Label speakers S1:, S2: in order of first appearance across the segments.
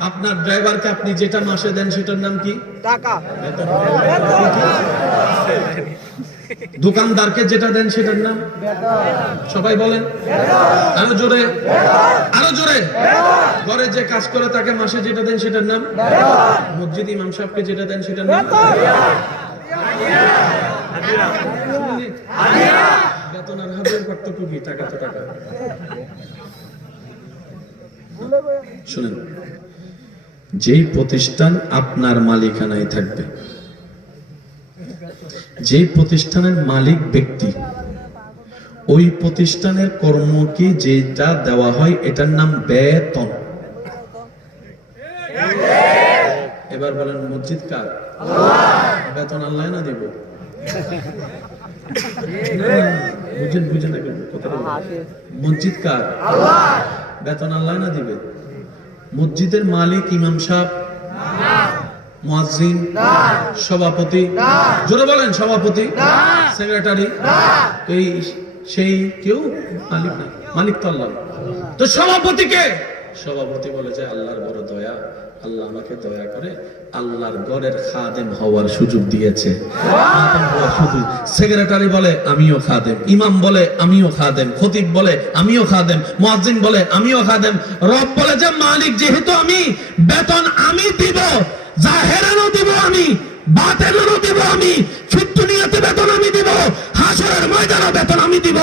S1: আপনার ড্রাইভারকে আপনি যেটা মাসে দেন সেটার নাম কি?
S2: টাকা
S1: দোকানদারকে যেটা দেন সেটার নাম? সবাই বলেন। আরও জোরে। আরও জোরে। ঘরে যে কাজ করে তাকে মাসে যেটা দেন সেটার নাম? মসজিদ ইমাম সাহেবকে যেটা দেন সেটার নাম? বেতন আর হাজার পার্থক্য কি? টাকা তো টাকা। শুনেন। যেই প্রতিষ্ঠান আপনার মালিকানায় থাকবে। যেই প্রতিষ্ঠানের মালিক ব্যক্তি ওই প্রতিষ্ঠানের কর্মকে যেটা দেওয়া হয় এটার নাম বেতন। এবার বলেন মসজিদ কার? বেতন আল্লাহ না দিব? বুঝেন বুঝেন। মসজিদ কার? বেতন আল্লাহ না দিবে? মসজিদের মালিক ইমাম মুয়াজ্জিন। সভাপতি। জোরে বলেন, সভাপতি। সেক্রেটারি। এই সেই কেউ? মালিক না। মালিক তো আল্লাহ। তো সভাপতিকে সভাপতি বলে যে আল্লাহর বড় দয়া। আল্লাহ আমাকে দয়া করে আল্লাহর গড়ের খাদেম হওয়ার সুযোগ দিয়েছে। সেক্রেটারি বলে, আমিও খাদেম। ইমাম বলে, আমিও খাদেম। খতিব বলে, আমিও খাদেম। মুয়াজ্জিন বলে, আমিও খাদেম। রব বলে যে, মালিক, যেহেতু আমি বেতন আমি দিব, জাহেরানও দিব আমি বাতেনেরও দিব আমি, ফিতুনিয়াতে বেতন আমি দিব, হাসরের ময়দানে বেতন আমি দিব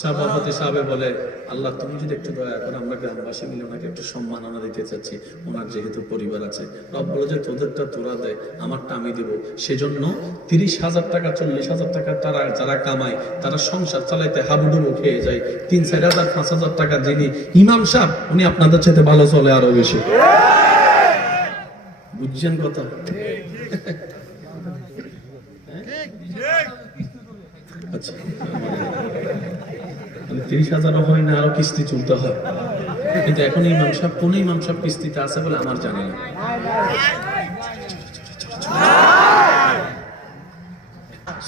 S1: সভাপতি সাহেব বলে আল্লাহ তুমি যদি একটু দয়া করো আমরা গ্রামবাসী মিলে ওনাকে একটু সম্মাননা দিতে চাচ্ছি। ওনার যেহেতু পরিবার আছে। রব বলে যে তোদেরটা তোরা দেয় আমারটা আমি দিব। সেজন্য তিরিশ হাজার টাকা চল্লিশ হাজার টাকা তারা যারা কামায় তারা সংসার চালাইতে হাবুডুবু খেয়ে যায়। তিন চার হাজার পাঁচ হাজার টাকা যিনি ইমাম সাহেব উনি আপনাদের চাইতে ভালো চলে আরও বেশি। বুঝছেন কথা? আচ্ছা। তিরিশ হাজারও হয় না, আরও কিস্তি চলতে হয়। কিন্তু এখন ইমাম সাহেব কোন ইমাম কিস্তিতে আছে বলে আমার জানা নেই।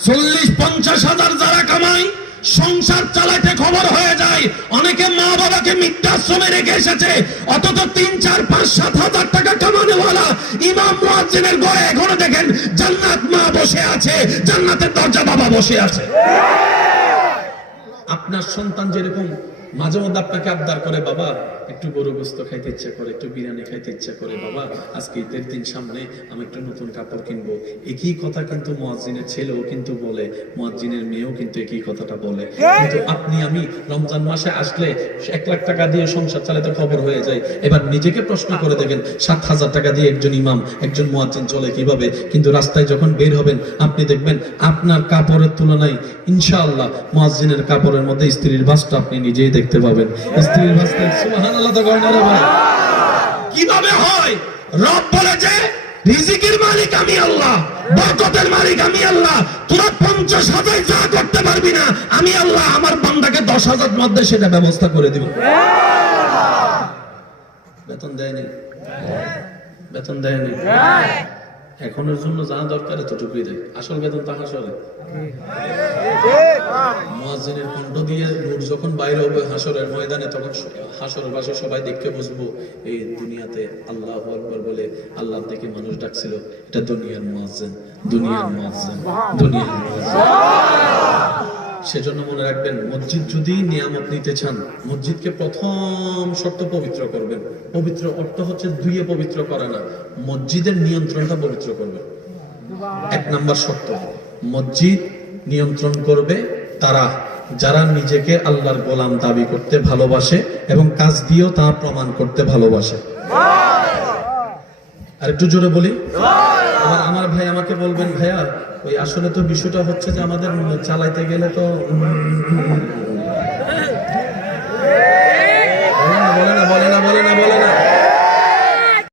S1: চল্লিশ, পঞ্চাশ হাজার যারা কামাই সংসার চালাতে খবর হয়ে যায়। অনেকে মা বাবাকে মৃদ্ধাশ্রমে রেখে এসেছে, অথচ তিন, চার, পাঁচ, সাত হাজার টাকা কামানেওয়ালা ইমাম মুয়াজ্জিনের ঘরে এখনও দেখেন, জান্নাত মা বসে আছে, জান্নাতের দরজা বাবা বসে আছে। আপনার সন্তান যেরকম মাঝে মধ্যে আপনাকে আবদার করে বাবা একটু গরু গোস্ত খাইতে ইচ্ছা করে, একটু বিরিয়ানি খাইতে ইচ্ছা করে, বাবা, আজকে ঈদের দিন সামনে আমি একটু নতুন কাপড় কিনবো। একই কথা কিন্তু মুয়াজ্জিনের ছেলেও কিন্তু বলে, মুয়াজ্জিনের মেয়েও কিন্তু একই কথাটা বলে। কিন্তু আপনি, আমি রমজান মাসে আসলে এক লাখ টাকা দিয়ে সংসার চালাতে খবর হয়ে যায় এবার নিজেকে প্রশ্ন করে দেখেন, সাত হাজার টাকা দিয়ে একজন ইমাম, একজন মুয়াজ্জিন চলে কীভাবে? কিন্তু রাস্তায় যখন বের হবেন, আপনি দেখবেন আপনার কাপড়ের তুলনায় ইনশাআল্লাহ মুয়াজ্জিনের কাপড়ের মধ্যে স্ত্রীর ভাসটা আপনি নিজেই দেখতে পাবেন। স্ত্রীর ভাসটা সুবহানাল্লাহ তো করেন ভাই কীভাবে হয়? রব বলে যে রিজিকের মালিক আমি আল্লাহ বরকতের মালিক আমি আল্লাহ। তোরা পঞ্চাশ হাজার যা করতে পারবি না আমি আল্লাহ আমার বান্দাকে দশ হাজার মধ্যে সেটা ব্যবস্থা করে দিব। বেতন দেয়নি। বেতন দেয়নি। এখনের জন্য যা দরকার এতটুকুই দেয় আসল বেতন তা হাসরে মুয়াজ্জিনের কণ্ঠ দিয়ে নূর যখন বাইরে হবে হাসরের ময়দানে, তখন স- হাসর বাসে সবাই দেখতে বুঝব, এই দুনিয়াতে আল্লাহ আকবর বলে আল্লাহ থেকে মানুষ ডাকছিল। এটা দুনিয়ার মহাজেন দুনিয়ার মহাজেন দুনিয়ার মুয়াজ্জিন। সেজন্য মনে রাখবেন, মসজিদ যদি নিয়ামত নিতে চান, মসজিদকে প্রথম শর্ত পবিত্র করবেন। পবিত্র অর্থ হচ্ছে দুইয়ে পবিত্র করা না, মসজিদের নিয়ন্ত্রণটা পবিত্র করবেন। এক নাম্বার শর্ত, মসজিদ নিয়ন্ত্রণ করবে তারা, যারা নিজেকে আল্লাহর গোলাম দাবি করতে ভালোবাসে এবং কাজ দিয়েও তা প্রমাণ করতে ভালোবাসে। আর একটু জোরে বলি। আমার আমার ভাই আমাকে বলবেন, ভাইয়া, ওই আসলে তো বিষয়টা হচ্ছে যে আমাদের চালাইতে গেলে তো